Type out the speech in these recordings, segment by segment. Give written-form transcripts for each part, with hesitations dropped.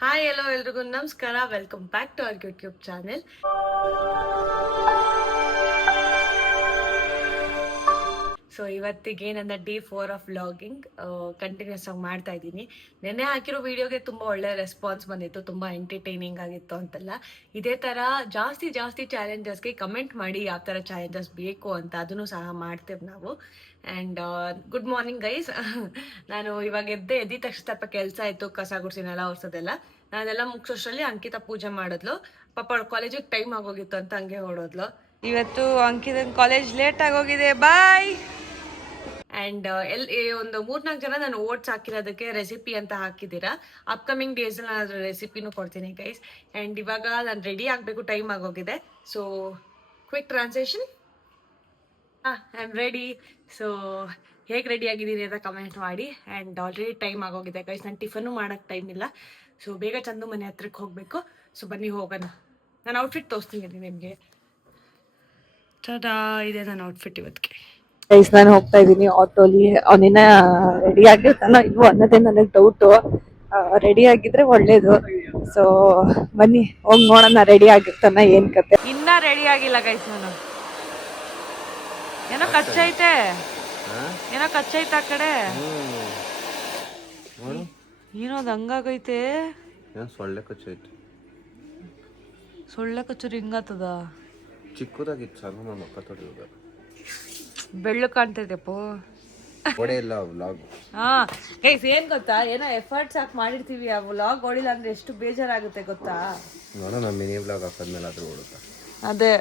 Hi hello ಎಲ್ರಿಗೂ ನಮಸ್ಕಾರ. Welcome back to our YouTube channel. So ಇವತ್ತಿಗೆ ನನ್ನ ಡೇ 4 ಆಫ್ ವ್ಲಾಗಿಂಗ್ ಕಂಟಿನ್ಯೂಸ್ ಆಗಿ ಮಾಡ್ತಾ ಇದ್ದೀನಿ. ನೆನ್ನೆ ಹಾಕಿರೋ ವಿಡಿಯೋಗೆ ತುಂಬ ಒಳ್ಳೆ ರೆಸ್ಪಾನ್ಸ್ ಬಂದಿತ್ತು, ತುಂಬ ಎಂಟರ್ಟೈನಿಂಗ್ ಆಗಿತ್ತು ಅಂತೆಲ್ಲ. ಇದೇ ಥರ ಜಾಸ್ತಿ ಚಾಲೆಂಜಸ್ಗೆ ಕಮೆಂಟ್ ಮಾಡಿ ಯಾವ ಥರ ಚಾಲೆಂಜಸ್ ಬೇಕು ಅಂತ, ಅದನ್ನು ಸಹ ಮಾಡ್ತೇವೆ ನಾವು. And good morning guys. ನಾನು ಇವಾಗ ಎದ್ದಿದ ತಕ್ಷಣ ಸ್ವಲ್ಪ ಕೆಲಸ ಇತ್ತು, ಕಸ ಗುಡಿಸಿನೆಲ್ಲ ಒರೆಸೋದೆಲ್ಲ. ನಾನೆಲ್ಲ ಮುಗಿಸೋಷ್ಟರಲ್ಲಿ ಅಂಕಿತಾ ಪೂಜೆ ಮಾಡಿದ್ಲು. ಪಾಪ ಕಾಲೇಜಿಗೆ ಟೈಮ್ ಆಗೋಗಿತ್ತು ಅಂತ ಹಂಗೆ ಹೊಡೋದ್ಲು. ಇವತ್ತು ಅಂಕಿತನ ಕಾಲೇಜ್ ಲೇಟ್ ಆಗೋಗಿದೆ, ಬಾಯ್. ಆ್ಯಂಡ್ ಒಂದು 3-4 ಜನ ನಾನು ಓಟ್ಸ್ ಹಾಕಿರೋದಕ್ಕೆ ರೆಸಿಪಿ ಅಂತ ಹಾಕಿದ್ದೀರಾ. ಅಪ್ಕಮಿಂಗ್ ಡೇಸ್ ನಾನು ಅದ್ರ ರೆಸಿಪಿನೂ ಕೊಡ್ತೀನಿ ಗೈಸ್. ಆ್ಯಂಡ್ ಇವಾಗ ನಾನು ರೆಡಿ ಆಗಬೇಕು, ಟೈಮ್ ಆಗೋಗಿದೆ. So quick translation, I am ready. So ಹೇಗೆ ರೆಡಿ ಆಗಿದ್ದೀನಿ ಅಂತ ಕಮೆಂಟ್ ಮಾಡಿ. ಆ್ಯಂಡ್ ಆಲ್ರೆಡಿ ಟೈಮ್ ಆಗೋಗಿದೆ ಗೈಸ್, ನಾನು ಟಿಫನ್ನು ಮಾಡೋಕ್ಕೆ ಟೈಮ್ ಇಲ್ಲ. ಸೊ ಬೇಗ ಚಂದು ಮನೆ ಹತ್ರಕ್ಕೆ ಹೋಗಬೇಕು. ಸೊ ಬನ್ನಿ ಹೋಗೋಣ. ನಾನು ಔಟ್ಫಿಟ್ ತೋರಿಸ್ತೀನಿ ನಿಮಗೆ. ಟಾಟಾ, ಇದೆ ನನ್ನ ಔಟ್ಫಿಟ್ ಇವತ್ತಿಗೆ. ಗೈಸ್ ನಾನು ಹೋಗ್ತಾ ಇದ್ದೀನಿ ಆಟೋಲಿ. ಅವನಿನ್ನ ರೆಡಿ ಆಗಿರ್ತಾನೋ ಇಲ್ವೋ ಅನ್ನೋದೇ ನನಗೆ ಡೌಟು. ರೆಡಿ ಆಗಿದ್ರೆ ಒಳ್ಳೇದು. ಸೊ ಬನ್ನಿ ಹೋಗಿ ನೋಡೋಣ ರೆಡಿ ಆಗಿರ್ತಾನ ಏನ್ ಕತೆ. ಇನ್ನ ರೆಡಿ ಆಗಿಲ್ಲ ಗೈಸ್. ನಾನು ಏನೋ ಕಚ್ಚೈತೆ, ಏನೋ ಕಚ್ಚೈತೆ ಆ ಕಡೆ. ಏನೋದು ಹಂಗಾಗೈತೆ, ಸೊಳ್ಳೆ ಕಚ್ಚೈತೆ. ಸೊಳ್ಳೆ ಕಚ್ಚೋರು ಹಿಂಗಾತದ. ಚಿಕ್ಕದಾಗಿತ್ತು ಸಾಕು, ನಮ್ಮ ಅಕ್ಕ ತೊಳೆಯುವಾಗ ಬೆಳ್ಳು ಕಾಣ್ತೈತೆಪ್ಪ. ಹೊಡೆಯಿಲ್ಲ ವ್ಲಾಗ್. ಹಾ ಗೈಸ್, ಏನ್ ಗೊತ್ತಾ, ಏನೋ ಎಫರ್ಟ್ಸ್ ಹಾಕಿ ಮಾಡಿರ್ತೀವಿ, ಆ ವ್ಲಾಗ್ ಹೊಡಿಲ್ಲ ಅಂದ್ರೆ ಎಷ್ಟು ಬೇಜಾರಾಗುತ್ತೆ ಗೊತ್ತಾ. ನೋಡೋಣ ಮಿನಿ ವ್ಲಾಗ್ ಹಾಕದ್ಮೇಲೆ ಆದ್ರೂ ಓಡುತ್ತಾ. ಅದೇ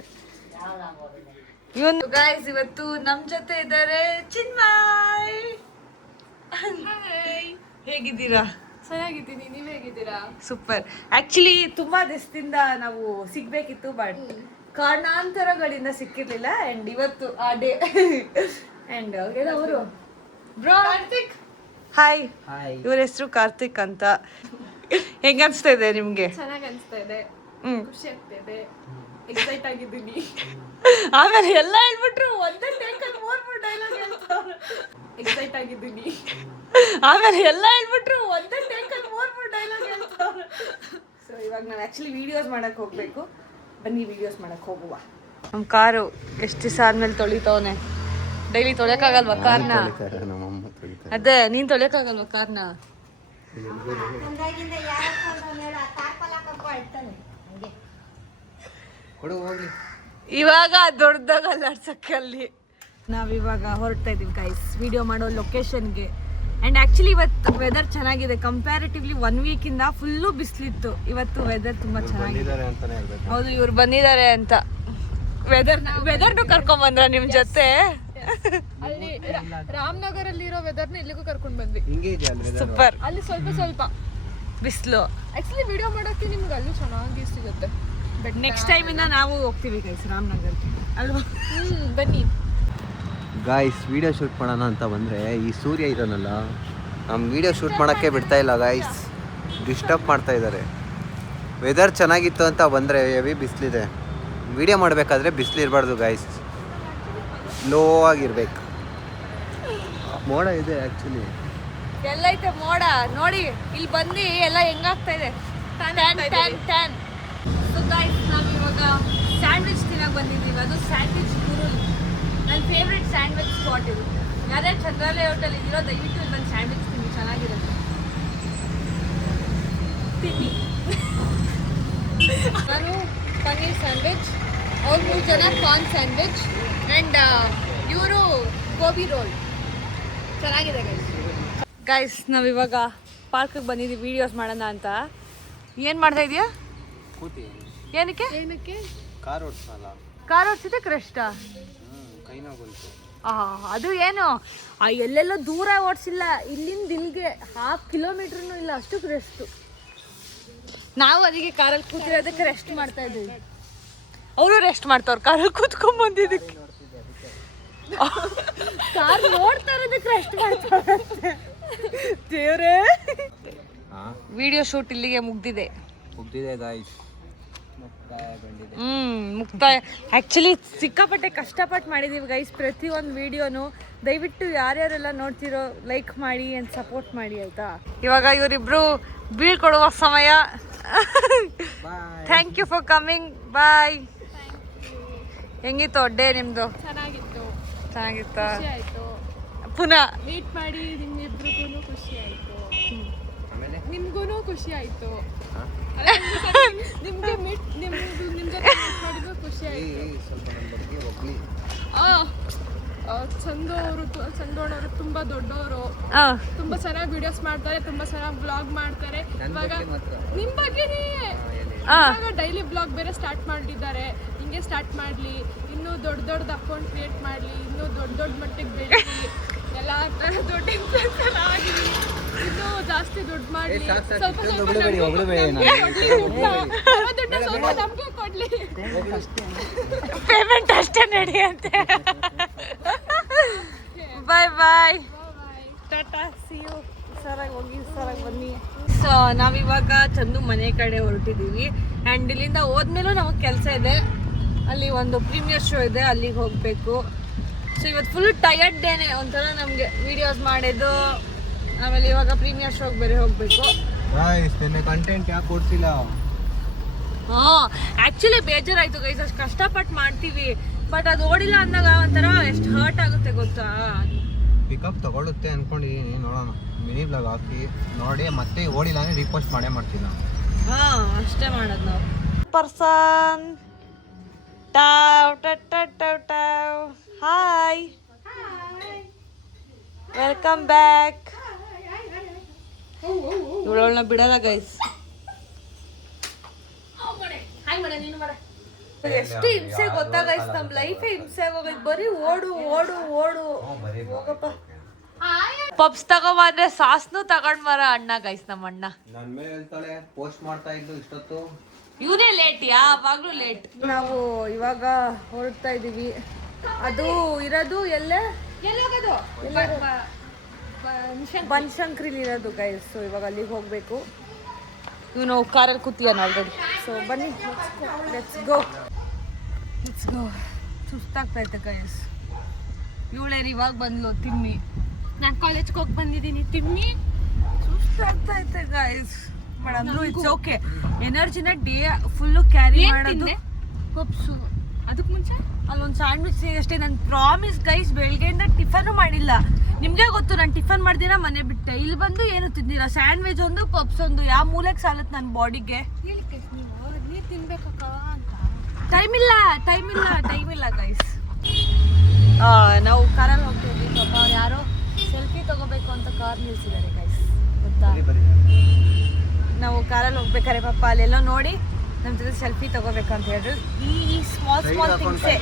ಇವನು ಗೈಸ್ ಇವತ್ತು ನಮ್ ಜೊತೆ ಇದ್ದಾರೆ ಚಿನ್ಮಯ್. ಹೇಗಿದ್ದೀರಾ? ಚೆನ್ನಾಗಿದ್ದೀನಿ, ನೀವ್ ಹೇಗಿದ್ದೀರಾ? ಸೂಪರ್. ಆಕ್ಚುಲಿ ತುಂಬಾ ದಿವಸದಿಂದ ನಾವು ಸಿಗ್ಬೇಕಿತ್ತು, ಬಟ್ ಕಾರಣಾಂತರಗಳಿಂದ ಸಿಕ್ಕಿರ್ಲಿಲ್ಲ. ಅಂಡ್ ಇವತ್ತು ಆ ಡೇ. ಅಂಡ್ ಅವರು ಬ್ರೋ ಕಾರ್ತಿಕ್. ಹಾಯ್, ಇವ್ರ ಹೆಸರು ಕಾರ್ತಿಕ್ ಅಂತ. ಹೆಂಗ ಅನ್ಸ್ತಾ ಇದೆ ನಿಮ್ಗೆ? ಚೆನ್ನಾಗಿ ಅನ್ಸ್ತಾ ಇದೆ, ಖುಷಿ ಆಗ್ತಾ ಇದೆ, ಎಕ್ಸೈಟ್ ಆಗಿದ್ದೀನಿ. ಆಮೇಲೆ ಎಲ್ಲ ಹೇಳ್ಬಿಟ್ರು, ಒಂದೇ ಟೇಕಲ್ಲಿ 3 ಡೈಲಾಗ್ ಹೇಳ್ತಾರೆ. ಎಕ್ಸೈಟ್ ಆಗಿದ್ದೀನಿ. ಆಮೇಲೆ ಎಲ್ಲ ಹೇಳ್ಬಿಟ್ರು, ಒಂದೇ ಟೇಕಲ್ಲಿ 3 ಡೈಲಾಗ್ ಹೇಳ್ತಾರೆ. ಸೊ ಇವಾಗ ನಾವು ಆಕ್ಚುಲಿ ವಿಡಿಯೋಸ್ ಮಾಡಕ್ ಹೋಗ್ಬೇಕು. ಬನ್ನಿ ವಿಡಿಯೋಸ್ ಮಾಡಕ್ ಹೋಗುವ. ನಮ್ಮ ಕಾರು ಎಷ್ಟು ದಿವಸ ಆದ್ಮೇಲೆ ತೊಳಿತವನೆ. ಡೈಲಿ ತೊಳೆಯಕ್ಕಾಗಲ್ವಾ ಕಾರ್ನ? ನಮ್ಮಮ್ಮ ತೊಳಿತಾರೆ. ಅದೇ ನೀನ್ ತೊಳೆಯಕ್ಕಾಗಲ್ವಾ ಕಾರ್ನ? ಕೊಡು ಹೋಗ್ಲಿ. ಇವಾಗ ದೊಡ್ಡದಾಗ ಅಲ್ಲಾಡ್ಸಕ್ಕಲ್ಲಿ ನಾವಿವಾಗ ಹೊರಡ್ತಾ ಇದೀವಿ ಗೈಸ್, ವಿಡಿಯೋ ಮಾಡೋ ಲೊಕೇಶನ್ಗೆ. ಆ್ಯಂಡ್ ಆ್ಯಕ್ಚುಲಿ ಇವತ್ತು ವೆದರ್ ಚೆನ್ನಾಗಿದೆ. ಕಂಪ್ಯಾರಿಟಿವ್ಲಿ 1 ವೀಕಿಂದ ಫುಲ್ಲು ಬಿಸಿಲಿತ್ತು. ಇವತ್ತು ವೆದರ್ ತುಂಬ ಚೆನ್ನಾಗಿದೆ. ಹೌದು, ಇವ್ರು ಬಂದಿದ್ದಾರೆ ಅಂತ. ವೆದರ್ನು ಕರ್ಕೊಂಡ್ ನಿಮ್ಮ ಜೊತೆ. ಅಲ್ಲಿ ರಾಮನಗರಲ್ಲಿ ವೆದರ್ನ ಇಲ್ಲಿಗೂ ಕರ್ಕೊಂಡ್ ಬಂದ್ವಿ. ಸೂಪರ್. ಅಲ್ಲಿ ಸ್ವಲ್ಪ ಬಿಸಿಲು. ಆಕ್ಚುಲಿ ವಿಡಿಯೋ ಮಾಡೋಕೆ ನಿಮ್ಗೆ ಅಲ್ಲೂ ಚೆನ್ನಾಗಿ ಸಿಗುತ್ತೆ. ಬಟ್ ನೆಕ್ಸ್ಟ್ ಟೈಮ್ ಇಂದ ನಾವು ಹೋಗ್ತೀವಿ ಗೈಸ್ ರಾಮನಗರಕ್ಕೆ, ಅಲ್ವಾ? ಬನ್ನಿ ಗಾಯ್ಸ್, ವಿಡಿಯೋ ಶೂಟ್ ಮಾಡೋಣ ಅಂತ ಬಂದರೆ ಈ ಸೂರ್ಯ ಇರೋನಲ್ಲ, ನಮ್ಮ ವಿಡಿಯೋ ಶೂಟ್ ಮಾಡೋಕ್ಕೆ ಬಿಡ್ತಾ ಇಲ್ಲ ಗಾಯ್ಸ್. ಡಿಸ್ಟರ್ಬ್ ಮಾಡ್ತಾ ಇದ್ದಾರೆ. ವೆದರ್ ಚೆನ್ನಾಗಿತ್ತು ಅಂತ ಬಂದರೆ ಹೆವಿ ಬಿಸಿಲಿದೆ. ವಿಡಿಯೋ ಮಾಡಬೇಕಾದ್ರೆ ಬಿಸಿಲು ಇರಬಾರ್ದು ಗಾಯ್ಸ್, ಲೋ ಆಗಿರ್ಬೇಕು. ಮೋಡ ಇದೆ ಆ್ಯಕ್ಚುಲಿ. ಎಲ್ಲೈತೆ ಮೋಡ ನೋಡಿ. ಇಲ್ಲಿ ಬಂದು ಎಲ್ಲ ಹೆಂಗಾಗ್ತಾ ಇದೆ, ಟ್ಯಾನ್. ಸೊ ಗೈಸ್, ನಾವು ಇವಾಗ ಸ್ಯಾಂಡ್ವಿಚ್ ತಿನ್ನಕ್ಕೆ ಬಂದಿದ್ದೀವಿ. ಅದು ಸ್ಯಾಂಡ್ವಿಚ್ ಗುರು, ನನ್ನ ಫೇವ್ರೆಟ್ ಸ್ಯಾಂಡ್ವಿಚ್ ಸ್ಪಾಟ್ ಇದು. ಯಾರ್ಯಾರು ಚಂದ್ರಾಲಯ ಹೋಟೆಲ್ ಇದ್ದೀರೋ ದಯವಿಟ್ಟು ಇಲ್ಲಿ ಬಂದು ಸ್ಯಾಂಡ್ವಿಚ್ ತಿನ್ನಿ, ಚೆನ್ನಾಗಿರುತ್ತೆ. ತಿನ್ನಿ. ನಾನು ಪನ್ನೀರ್ ಸ್ಯಾಂಡ್ವಿಚ್, ಅವ್ರು 3 ಜನ ಕಾರ್ನ್ ಸ್ಯಾಂಡ್ವಿಚ್, ಆ್ಯಂಡ್ ಇವರು ಗೋಬಿ ರೋಲ್. ಚೆನ್ನಾಗಿದೆ ಗೈಸ್, ನಾವಿವಾಗ ಪಾರ್ಕಿಗೆ ಬಂದಿದ್ದೀವಿ ವಿಡಿಯೋಸ್ ಮಾಡೋಣ ಅಂತ. ಏನು ಮಾಡ್ತಾ ಇದೀಯಾ? ಏನಕ್ಕೆ? ಕಾರ್ ಓಡಿಸಲ್ಲ. ಕಾರ್ ಓಡಿಸಿದ್ದಕ್ಕೆ ರೆಸ್ಟಾ? ಕೈನ ಬಂತು. ಅದು ಏನು ಎಲ್ಲೆಲ್ಲೋ ದೂರ ಓಡಿಸಿಲ್ಲ, ಇಲ್ಲಿಂದ ಇಲ್ಲಿಗೆ 1/2 ಕಿಲೋಮೀಟ್ರೂ ಇಲ್ಲ, ಅಷ್ಟಕ್ಕೆ ರೆಸ್ಟು. ನಾವು ಅದಕ್ಕೆ ಕಾರಲ್ಲಿ ಕೂತಿರೋದಕ್ಕೆ ರೆಸ್ಟ್ ಮಾಡ್ತಾ ಇದ್ದೀವಿ. ಅವರು ರೆಸ್ಟ್ ಮಾಡ್ತಾವ್ರು ಕಾರಲ್ಲಿ ಕೂತ್ಕೊಂಡ್ ಬಂದಿದ್ದಕ್ಕೆ. ಕಾರ್ ನೋಡ್ತಾ ಇರೋದಕ್ಕೆ ರೆಸ್ಟ್ ಮಾಡ್ತಾರೆ. ದೇವ್ರೇ, ವಿಡಿಯೋ ಶೂಟ್ ಇಲ್ಲಿಗೆ ಮುಗ್ದಿದೆ ಗಾಯ್ಸ್. ಮುಕ್ತಾಯ. ಆ್ಯಕ್ಚುಲಿ ಸಿಕ್ಕಾಪಟ್ಟೆ ಕಷ್ಟಪಟ್ಟು ಮಾಡಿದ್ದೀವಿ ಗೈಸ್ ಪ್ರತಿಯೊಂದು ವಿಡಿಯೋನು. ದಯವಿಟ್ಟು ಯಾರ್ಯಾರೆಲ್ಲ ನೋಡ್ತಿರೋ ಲೈಕ್ ಮಾಡಿ ಆ್ಯಂಡ್ ಸಪೋರ್ಟ್ ಮಾಡಿ ಆಯಿತಾ. ಇವಾಗ ಇವರಿಬ್ರು ಬೀಳ್ಕೊಡುವ ಸಮಯ. Thank you for coming. Bye. ಹೆಂಗಿತ್ತು ಡೇ ನಿಮ್ದು? ಚೆನ್ನಾಗಿತ್ತು. ಚೆನ್ನಾಗಿತ್ತ? ಆಯ್ತು. ಪುನಃ ಮೀಟ್ ಮಾಡಿ ನಿಮ್ಮಿಬ್ರಿಗೂ ಖುಷಿ ಆಯ್ತು. ನಿಮ್ಗೂ ಖುಷಿ ಆಯ್ತು. ನಿಮ್ಗೆ ನಿಮ್ ಜೊತೆ ಮೀಟ್ ಮಾಡಿದ್ರು ಖುಷಿ ಆಯ್ತು. ಚಂದೋಣವರು ತುಂಬಾ ದೊಡ್ಡವರು, ತುಂಬಾ ಚೆನ್ನಾಗಿ ವಿಡಿಯೋಸ್ ಮಾಡ್ತಾರೆ, ತುಂಬಾ ಚೆನ್ನಾಗಿ ಬ್ಲಾಗ್ ಮಾಡ್ತಾರೆ. ಇವಾಗ ನಿಮ್ ಬಗ್ಗೆನೇ ಇವಾಗ ಡೈಲಿ ಬ್ಲಾಗ್ ಬೇರೆ ಸ್ಟಾರ್ಟ್ ಮಾಡಿದ್ದಾರೆ. ಹಿಂಗೆ ಸ್ಟಾರ್ಟ್ ಮಾಡ್ಲಿ, ಇನ್ನೂ ದೊಡ್ಡ ಅಕೌಂಟ್ ಕ್ರಿಯೇಟ್ ಮಾಡ್ಲಿ, ಇನ್ನೂ ದೊಡ್ಡ ಮಟ್ಟಿಗೆ ಬೆಳೀಲಿ, ಎಲ್ಲ ದೊಡ್ಡ ಇನ್ಫ್ಲುಯೆನ್ಸರ್ ಆಗಲಿ, ಇನ್ನೂ ಜಾಸ್ತಿ ದುಡ್ಡು ಮಾಡ್ಲಿ, ಸ್ವಲ್ಪ ನಮ್ಗೆ ಕೊಡ್ಲಿ, ಪೇಮೆಂಟ್ ಅಷ್ಟೇ ನಡೆಯುತ್ತೆ. ಬಾಯ್ ಬಾಯ್, ಟಾಟಾ, ಸಿ ಯು. ಸರಾಗಿ ಹೋಗಿ ಸರಾಗಿ ಬನ್ನಿ. ಸೊ ನಾವಿವಾಗ ಚಂದು ಮನೆ ಕಡೆ ಹೊರಟಿದ್ದೀವಿ. ಆ್ಯಂಡ್ ಇಲ್ಲಿಂದ ಹೋದ್ಮೇಲೂ ನಮಗೆ ಕೆಲಸ ಇದೆ. ಅಲ್ಲಿ ಒಂದು ಪ್ರೀಮಿಯರ್ ಶೋ ಇದೆ, ಅಲ್ಲಿಗೆ ಹೋಗಬೇಕು. ಸೊ ಇವತ್ತು ಫುಲ್ ಟಯರ್ಡ್ ಡೇನೆ ಒಂಥರ ನಮಗೆ, ವಿಡಿಯೋಸ್ ಮಾಡೋದು, ಆಮೇಲೆ ಇವಾಗ ಪ್ರೀಮಿಯರ್ ಶೋಗೆ ಬೇರೆ ಹೋಗಬೇಕು. ಕಂಟೆಂಟ್ ಯಾಕೆ ಕೊಡ್ಸಿಲ್ಲ? ಹಾಂ, ಆ್ಯಕ್ಚುಲಿ ಬೇಜಾರಾಯಿತು ಗೈಸ್. ಅಷ್ಟು ಕಷ್ಟಪಟ್ಟು ಮಾಡ್ತೀವಿ, ಬಟ್ ಅದು ಓಡಿಲ್ಲ ಅಂದಾಗ ಒಂಥರ ಎಷ್ಟು ಹರ್ಟ್ ಆಗುತ್ತೆ ಗೊತ್ತಾ. ಪಿಕಪ್ ತಗೊಳುತ್ತೆ ಅನ್ಕೊಂಡಿದ್ದೀನಿ, ನೋಡೋಣ. ಮಿನಿ ಬ್ಲಾಗ್ ಹಾಕಿ ನೋಡಿ, ಮತ್ತೆ ಓಡಿಲ್ಲ ಅಂದರೆ ರಿಪೋಸ್ಟ್ ಮಾಡೇ ಮಾಡ್ತೀನಿ. ಹಾಂ, ಅಷ್ಟೇ ಮಾಡೋದು ನಾವು. ಪರ್ಸನ್ ಟಾವ್ ಟವ್ ಟವ್ ಟವ್. Hi, welcome back. ಇವಳನ್ನ ಬಿಡಲ್ಲ ಗೈಸ್. ಎಷ್ಟು ಹಿಂಸೆ ಗೊತ್ತಾ ಗೈಸ್, ನಮ್ಮ ಲೈಫೇ ಹಿಂಸೆ ಆಗೋಗೈತೆ. ಬರೀ ಓಡು ಓಡು ಓಡು ಹೋಗಪ್ಪ. ಪಬ್ಸ್ ತಗೊಂಡ್ರೆ ಸಾಸ್ನು ತಗೊಂಡ್ ಬರ ಅಣ್ಣ ಗೈಸ್, ನಮ್ಮ ಅಣ್ಣ. ನನ್ನ ಮೇಲೆ ಹೇಳ್ತಾಳೆ, ಪೋಸ್ಟ್ ಮಾಡ್ತಾ ಇದ್ದು ಇಷ್ಟೊತ್ತು. ಇವನೇ ಲೇಟ್, ಯಾವಾಗ್ಲೂ ಲೇಟ್. ನಾವು ಇವಾಗ ಹೊರಡ್ತಾ ಇದೀವಿ. ಅದು ಇರೋದು ಎಲ್ಲೋಗೋದು ಬನಶಂಕರಿಲಿ ಇರೋದು ಗೈಸ್. ಸೊ ಇವಾಗ ಅಲ್ಲಿಗೆ ಹೋಗ್ಬೇಕು. ಇವನು ಕಾರಲ್ಲಿ ಕೂತಿಯಾನ ಆಲ್ರೆಡಿ. ಸೊ ಬನ್ನಿ, ಲೆಟ್ಸ್ ಗೋ. ಸುಸ್ತಾಗ್ತೈತೆ ಗೈಸ್. ಇವಳೇರಿ ಇವಾಗ ಬಂದ್ಲು ತಿಮ್ಮಿ. ನಾನು ಕಾಲೇಜ್ಗೆ ಹೋಗಿ ಬಂದಿದ್ದೀನಿ ತಿಮ್ಮಿ. ಸುಸ್ತಾಗ್ತೈತೆ ಗೈಸ್. ಬಟ್ ಅಂದ್ರೂ ಇಟ್ಸ್ ಓಕೆ. ಎನರ್ಜಿನ ಡೇ ಫುಲ್ಲು ಕ್ಯಾರಿ ಮಾಡೋದು. ಪಪ್ಸು. ಅದಕ್ಕೆ ಮುಂಚೆ ಅಲ್ಲೊಂದು ಸ್ಯಾಂಡ್ವಿಚ್ ಅಷ್ಟೇ. ನನ್ನ ಪ್ರಾಮಿಸ್ ಗೈಸ್, ಬೆಳಗ್ಗೆಯಿಂದ ಟಿಫನ್ನು ಮಾಡಿಲ್ಲ. ನಿಮಗೆ ಗೊತ್ತು, ನಾನು ಟಿಫನ್ ಮಾಡ್ದಿನ ಮನೆ ಬಿಟ್ಟೆ. ಇಲ್ಲಿ ಬಂದು ಏನು ತಿಂದಿಲ್ಲ. ಸ್ಯಾಂಡ್ವಿಚ್ ಒಂದು, ಪಪ್ಸ್ ಒಂದು. ಯಾವ ಮೂಲೆಗೆ ಸಾಲತ್ತೆ ನನ್ನ ಬಾಡಿಗೆ? ನೀರು ತಿನ್ಬೇಕಕ್ಕ ಅಂತ. ಟೈಮ್ ಇಲ್ಲ ಗೈಸ್. ನಾವು ಕಾರಲ್ಲಿ ಹೋಗ್ತೀವಿ. ಪಾಪ ಅವ್ರು ಯಾರೋ ಸೆಲ್ಫಿ ತಗೋಬೇಕು ಅಂತ ಕಾರ್ ನಿಲ್ಸಿದ್ದಾರೆ ಗೈಸ್, ಗೊತ್ತಾ? ನಾವು ಕಾರಲ್ಲಿ ಹೋಗ್ಬೇಕಾರೆ ಪಾಪ ಅಲ್ಲೆಲ್ಲ ನೋಡಿ ನಮ್ಮ ಜೊತೆ ಸೆಲ್ಫಿ ತಗೋಬೇಕಂತ ಹೇಳಿದ್ರು. ಈ ಸ್ಮಾಲ್ ಥಿಂಗ್ಸೇ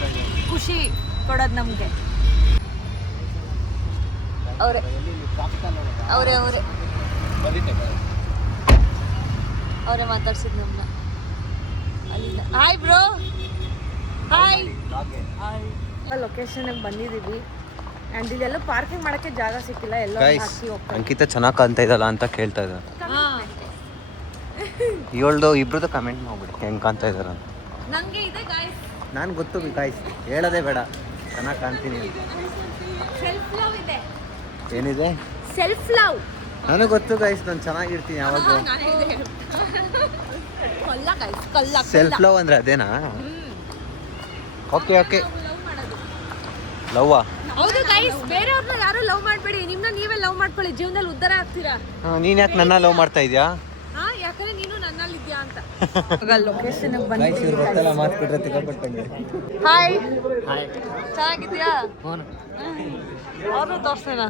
ಖುಷಿ ಕೊಡೋದು ನಮಗೆ. ಅವರೇ ಮಾತಾಡ್ಸಿದ್ ನಮ್ಮನ್ನ ಅಲ್ಲಿಂದ. Hi bro, hi. ಲೊಕೇಶನ್ಗೆ ಬಂದಿದ್ದೀವಿ. ಆ್ಯಂಡ್ ಇಲ್ಲೆಲ್ಲ ಪಾರ್ಕಿಂಗ್ ಮಾಡೋಕ್ಕೆ ಜಾಗ ಸಿಕ್ಕಿಲ್ಲ. ಎಲ್ಲ ಹಾಕಿ ಹೋಗ್ತಾರೆ. ಅಂಕಿತ ಚೆನ್ನಾಗಿ ಕಾಣ್ತಾ ಇದ್ದಲ್ಲ ಅಂತ ಕೇಳ್ತಾ ಇದ್ದಾರೆ. ಇವಳ್ದು ಇಬ್ರದ್ದು ಕಮೆಂಟ್ ಮಾಡ್ಬಿಡಿ ಹೆಂಗೆ ಕಾಣ್ತಾ ಇದ್ದಾರೆ ಅಂತ. ನನಗೆ ಇದೆ ಗಾಯ್ಸ್. ನಾನು ಗೊತ್ತು ಗಾಯ್ಸ್, ಹೇಳೋದೇ ಬೇಡ, ಚೆನ್ನಾಗಿ ಕಾಣ್ತೀನಿ ಅಂತ. ಸೆಲ್ಫ್ ಲವ್ ಇದೆ. ಏನಿದೆ? Self love. ನನಗೆ ಗೊತ್ತು ಗಾಯ್ಸ್, ನಾನು ಚೆನ್ನಾಗಿರ್ತೀನಿ ಯಾವಾಗಲೂ. ಸೆಲ್ಫ್ ಲವ್ ಅಂದ್ರೆ ಅದೇನಾ? ಓಕೆ ಲವ್ವಾ? ಹೌದು ಗೈಸ್, ಬೇರೆಯವ್ರನ್ನ ಯಾರು ಲವ್ ಮಾಡಬೇಡಿ, ನಿಮ್ಮನ್ನ ನೀವೇ ಲವ್ ಮಾಡ್ಕೊಳ್ಳಿ. ಜೀವನದಲ್ಲಿ ಉದ್ಧಾರ ಆಗ್ತೀರಾ. ನೀನು ಯಾಕೆ ನನ್ನ ಲವ್ ಮಾಡ್ತಾ ಇದೀಯಾ? ಯಾಕಂದ್ರೆ ನೀನು ನನ್ನಲ್ಲಿ ಇದೆಯಾ ಅಂತ. ಲೊಕೇಶನ್ ಬಂದಿದ್ದೀವಿ. ಹಾಯ್, ಚೆನ್ನಾಗಿದ್ಯಾ? ಅವ್ರನ್ನೂ ತೋರಿಸ್ತೇನಾ?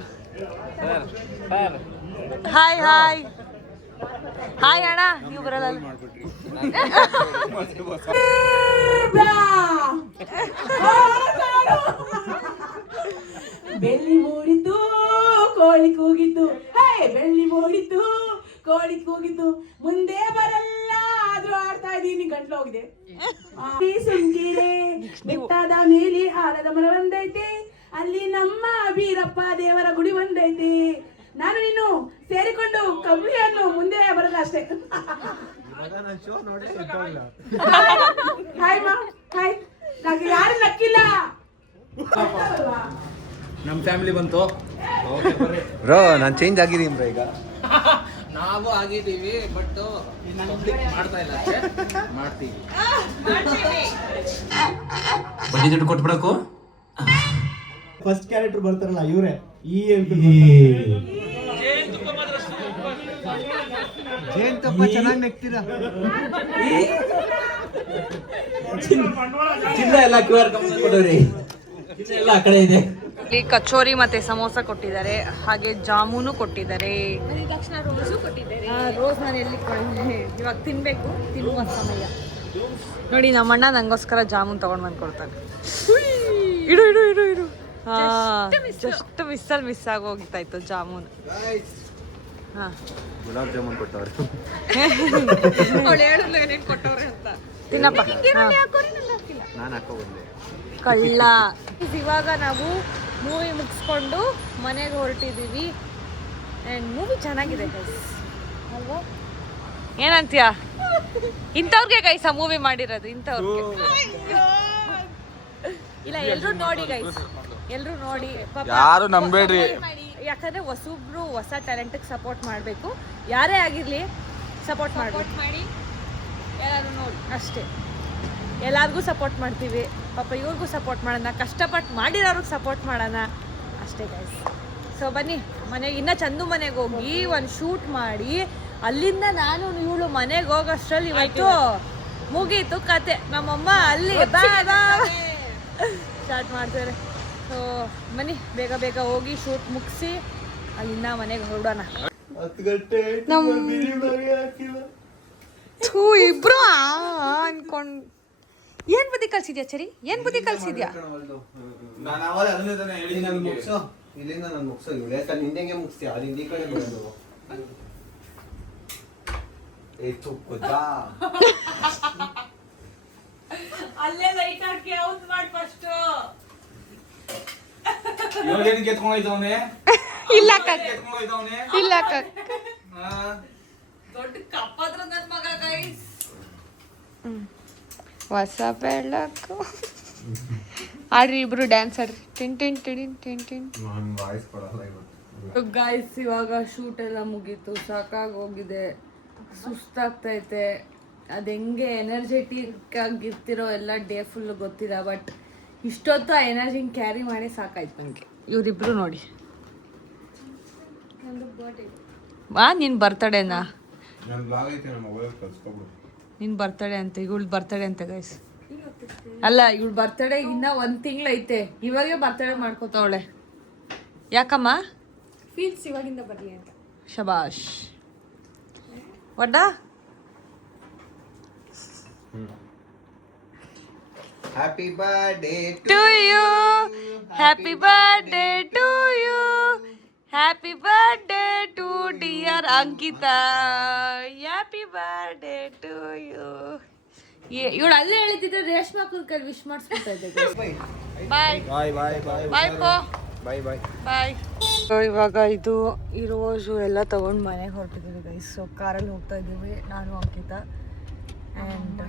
ಹಾಯ್ ಅಣ್ಣ, ನೀವು ಬರಲ್ಲ. ಬೆಳ್ಳಿ ಮೂಡಿತು ಕೋಳಿ ಕೂಗಿತು, ಬೆಳ್ಳಿ ಮೂಡಿತು ಕೋಳಿ ಕೂಗಿತು, ಮುಂದೆ ಬರಲ್ಲ ಆದ್ರೂ ಆಡ್ತಾ ಇದೀನಿ. ಗಂಟ್ಲು ಹೋಗಿದೆ. ಸುಂಕಿರೆ ಬೆಟ್ಟದ ಮೇಲೆ ಆಲದ ಮರ ಒಂದೈತೆ, ಅಲ್ಲಿ ನಮ್ಮ ಬೀರಪ್ಪ ದೇವರ ಗುಡಿ ಒಂದೈತೆ. ನಾನು ನೀನು ಸೇರಿಕೊಂಡು ಕಬ್ಬಿಯನ್ನು ಮುಂದೆ ಬರಲ್ಲ ಅಷ್ಟೇ. ಹಾಯ್ ಮಾ, ಹಾಯ್. ನನಗೆ ಯಾರು ನಕ್ಕಿಲ್ಲ. ನಮ್ಮ ಫ್ಯಾಮಿಲಿ ಬಂತು ಬ್ರೋ. ನಾನು ಚೇಂಜ್ ಆಗಿದ್ದೀನಿ ಬ್ರೋ ಈಗ. ನಾವು ಆಗಿದ್ದೀವಿ ಬಟ್ ಪಬ್ಲಿಕ್ ಮಾಡ್ತಾ ಇಲ್ಲ ಅಷ್ಟೇ. ಮಾಡ್ತೀವಿ. ಬಡ್ಡಿ ದುಡ್ಡು ಕೊಟ್ಬಿಡಕು. ಫಸ್ಟ್ ಕ್ಯಾರೆಕ್ಟರ್ ಬರ್ತಾರಲ್ಲ ಇವರೇ ಈ ಜೇನುತುಪ್ಪ ಚೆನ್ನಾಗಿ ನೆಕ್ತೀರಾ. ಚಿನ್ನ ಎಲ್ಲ QR ಕೊಡೋರಿ. ಎಲ್ಲ ಆ ಕಡೆ ಇದೆ. ಇಲ್ಲಿ ಕಚೋರಿ ಮತ್ತೆ ಸಮೋಸ ಕೊಟ್ಟಿದ್ದಾರೆ, ಹಾಗೆ ಜಾಮೂನು ಕೊಟ್ಟಿದ್ದಾರೆ. ರೋಸ್ ನಾನು ಎಲ್ಲಿ ಇವಾಗ ತಿನ್ಬೇಕು, ತಿನ್ನುವ ಸಮಯ. ನೋಡಿ ನಮ್ಮಣ್ಣ ನಂಗೋಸ್ಕರ ಜಾಮೂನ್ ತಗೊಂಡ್ ಬಂದು ಕೊಡ್ತಾರೆ. ಇಡು ಇಡು ಇಡು ಇಡು. ಜಸ್ಟ್ ಮಿಸ್ಸಲ್ಲಿ ಮಿಸ್ ಆಗೋಗಿತ್ತಾಯ್ತು ಜಾಮೂನ್. ಹಾ ಗುಲಾಬ್ ಜಾಮೂನ್ ಕೊಟ್ಟವ್ರೆ. ಕೊಟ್ಟವ್ರೆ ಅಂತ ತಿನ್ನಪ್ಪ. ನಾನು ಹಾಕೋ ಬಂದೆ. ಕಳ್ಳ. ಇವಾಗ ನಾವು ಮೂವಿ ಮುಗಿಸ್ಕೊಂಡು ಮನೆಗೆ ಹೊರಟಿದ್ದೀವಿ. ಆ್ಯಂಡ್ ಮೂವಿ ಚೆನ್ನಾಗಿದೆ ಗೈಸ್ ಅಲ್ವಾ? ಏನಂತೀಯ? ಇಂಥವ್ರಿಗೆ ಗೈಸ್ ಆ ಮೂವಿ ಮಾಡಿರೋದು, ಇಂಥವ್ರಿಗೆ. ಇಲ್ಲ ಎಲ್ರೂ ನೋಡಿ ಗೈಸ್, ಎಲ್ರೂ ನೋಡಿ. ಯಾರು ನಂಬೇಡ್ರಿ. ಯಾಕಂದ್ರೆ ಹೊಸಬ್ರು ಹೊಸ ಟ್ಯಾಲೆಂಟಿಗೆ ಸಪೋರ್ಟ್ ಮಾಡಬೇಕು. ಯಾರೇ ಆಗಿರಲಿ ಸಪೋರ್ಟ್ ಮಾಡಿ ಎಲ್ಲರೂ ನೋಡಿ ಅಷ್ಟೇ. ಎಲ್ಲರಿಗೂ ಸಪೋರ್ಟ್ ಮಾಡ್ತೀವಿ, ಪಾಪ ಇವ್ರಿಗೂ ಸಪೋರ್ಟ್ ಮಾಡೋಣ, ಕಷ್ಟಪಟ್ಟು ಮಾಡಿರೋರ್ಗೆ ಸಪೋರ್ಟ್ ಮಾಡೋಣ ಅಷ್ಟೇ ಗೈಸ್. ಸೊ ಬನ್ನಿ ಮನೆಗೆ, ಇನ್ನೂ ಚಂದು ಮನೆಗೆ ಹೋಗಿ ಒಂದು ಶೂಟ್ ಮಾಡಿ ಅಲ್ಲಿಂದ ನಾನು ಇವಳು ಮನೆಗೆ ಹೋಗೋಷ್ಟರಲ್ಲಿ ಇವತ್ತು ಮುಗೀತು ಕತೆ. ನಮ್ಮಮ್ಮ ಅಲ್ಲಿ ಸ್ಟಾರ್ಟ್ ಮಾಡ್ತಾರೆ. ಸೊ ಬನ್ನಿ ಬೇಗ ಬೇಗ ಹೋಗಿ ಶೂಟ್ ಮುಗಿಸಿ ಅಲ್ಲಿಂದ ಮನೆಗೆ ಹೊರಡೋಣ. 10 ಗಂಟೆ ಇಬ್ರು ಅನ್ಕೊಂಡು ಏನ್ ಬುದ್ಧಿ ಕಲ್ಸಿದ್ಯಾ ಚರಿ? ಏನ್ ಬುದ್ಧಿ ಕಲ್ಸಿದ್ಯಾ? ಇಲ್ಲಿಂದ ನಾನು ಮುಗಿಸೋ ಇವಳು ಯಾಕಂದ್ರೆ ನಿಂದೆಂಗೆ ಮುಗಿಸ್ತೀಯ, ಅದು ಹಿಂದಿ ಕಡೆ ಬರೋದು. ಅಲ್ಲೇ ಲೈಟ್ ಹಾಕಿ ಔಟ್ ಮಾಡಿ ಫಸ್ಟ್. ಎತ್ಕೊಂಡೋಯ್ತವನೆ ಇಲ್ಲ ಇಲ್ಲ ದೊಡ್ಡ ಕಪ್ಪದ್ರ ನನ್ ಮಗ ಗೈಸ್. ಹೊಸ ಬೆಳಕು ಆಡ್ರಿ, ಇಬ್ರು ಡ್ಯಾನ್ಸ್ ಆಡ್ರಿ. ಟಿನ್ ಟಿನ್ ಟಿನ್ ಟಿನ್ ಟಿನ್. ಗೈಸ್ ಇವಾಗ ಶೂಟ್ ಎಲ್ಲ ಮುಗೀತು, ಸಾಕಾಗಿ ಹೋಗಿದೆ, ಸುಸ್ತಾಗ್ತೈತೆ. ಅದು ಹೆಂಗೆ ಎನರ್ಜೆಟಿಕ್ ಆಗಿರ್ತಿರೋ ಎಲ್ಲ ಡೇ ಫುಲ್ ಗೊತ್ತಿಲ್ಲ, ಬಟ್ ಇಷ್ಟೊತ್ತು ಆ ಎನರ್ಜಿನ ಕ್ಯಾರಿ ಮಾಡಿ ಸಾಕಾಯ್ತು ನನಗೆ. ಇವರಿಬ್ರು ನೋಡಿ. ನಿನ್ ಬರ್ತಡೇನಾ? ನಿನ್ ಬರ್ತಡೇ ಅಂತ, ಇವಳು ಬರ್ತಡೇ ಅಂತ ಗೈಸ್. ಅಲ್ಲ ಇವಳು ಬರ್ತಡೇ ಇನ್ನ 1 ತಿಂಗಳೈತೆ, ಇವಾಗೆ ಬರ್ತಡೇ ಮಾಡ್ಕೋತಾವಳೆ. ಯಾಕಮ್ಮ? ಫೀಲ್ಸ್ ಇವಾಗಿಂದ ಬರಲಿ ಅಂತ. ಶಬಾಷ್. ವಡ್ಡ happy birthday to you, happy birthday to you, happy birthday to dear Ankita, happy birthday to you. ಇವಳು ಅಲ್ಲೇ ಹೇಳಿದ್ರೆ ರೇಷ್ಮಾ ಕೈ ವಿಶ್ ಮಾಡಿಸ್ಬಿಡ್ತಾ ಇದ್ದೆ. ಬಾಯ್ ಬಾಯ್ ಬಾಯ್ ಬಾಯ್ ಪೋ ಬಾಯ್ ಬಾಯ್ ಬಾಯ್. ಇವಾಗ ಇದು ಈ ರೋಸು ಎಲ್ಲ ತಗೊಂಡು ಮನೆಗೆ ಹೊರಟಿದ್ದೀವಿ ಗೈಸ್. ಸೊ ಕಾರಲ್ಲಿ ಹೋಗ್ತಾ ಇದ್ದೀವಿ ನಾನು ಅಂಕಿತಾ. ಆ್ಯಂಡ್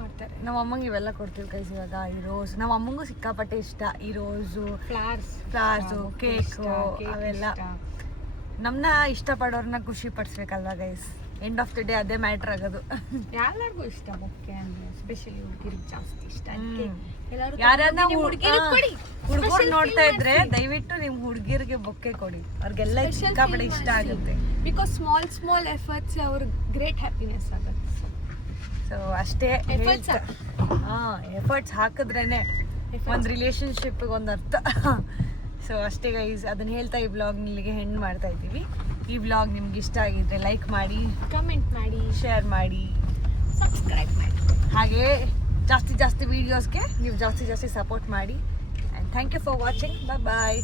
ಮಾಡ್ತಾರೆ ನಮ್ಮ ಅಮ್ಮಂಗೆ ಇವೆಲ್ಲ ಕೊಡ್ತೀವಿ ಗೈಸ್. ಇವಾಗ ಈ ರೋಸ್ ನಮ್ಮ ಅಮ್ಮಂಗೂ ಸಿಕ್ಕಾಪಟ್ಟೆ ಇಷ್ಟ, ಈ ರೋಸು, ಫ್ಲವರ್ಸು, ಕೇಕು ಅವೆಲ್ಲ. ನಮ್ಮನ್ನ ಇಷ್ಟಪಡೋರನ್ನ ಖುಷಿ ಪಡಿಸ್ಬೇಕಲ್ವಾ guys. End of the day ಅದೇ ಮ್ಯಾಟ್ರ್ ಆಗೋದು. ಎಲ್ಲರಿಗೂ ಇಷ್ಟ ಬೊಕ್ಕೆ ಅಂದ್ರೆ, ಸ್ಪೆಷಲಿ ಹುಡುಗಿರಿಗೆ ಜಾಸ್ತಿ ಇಷ್ಟ. ಯಾರನ್ನ ಹುಡುಗರು ನೋಡ್ತಾ ಇದ್ರೆ ದಯವಿಟ್ಟು ನಿಮ್ ಹುಡುಗಿರಿಗೆ ಬೊಕ್ಕೆ ಕೊಡಿ, ಅವ್ರಿಗೆಲ್ಲ ಸಿಕ್ಕಾಪಟ್ಟೆ ಇಷ್ಟ ಆಗುತ್ತೆ. ಬಿಕಾಸ್ ಸ್ಮಾಲ್ ಎಫರ್ಟ್ಸ್ ಅವ್ರ ಗ್ರೇಟ್ ಹ್ಯಾಪಿನೆಸ್ ಆಗುತ್ತೆ. ಸೊ ಅಷ್ಟೇ, ಎಫರ್ಟ್ಸ್ ಹಾಕಿದ್ರೇನೆ ಒಂದು ರಿಲೇಶನ್ಶಿಪ್ಗೆ ಒಂದು ಅರ್ಥ. ಸೊ ಅಷ್ಟೇ ಗೈಸ್, ಅದನ್ನ ಹೇಳ್ತಾ ಈ ಬ್ಲಾಗ್ ಇಲ್ಲಿಗೆ ಹೆಣ್ಣು ಮಾಡ್ತಾ ಇದ್ದೀವಿ. ಈ ಬ್ಲಾಗ್ ನಿಮ್ಗೆ ಇಷ್ಟ ಆಗಿದ್ರೆ ಲೈಕ್ ಮಾಡಿ, ಕಮೆಂಟ್ ಮಾಡಿ, ಶೇರ್ ಮಾಡಿ, ಸಬ್ಸ್ಕ್ರೈಬ್ ಮಾಡಿ. ಹಾಗೆ ಜಾಸ್ತಿ ವೀಡಿಯೋಸ್ಗೆ ನೀವು ಜಾಸ್ತಿ ಸಪೋರ್ಟ್ ಮಾಡಿ. And thank you for watching. Bye bye.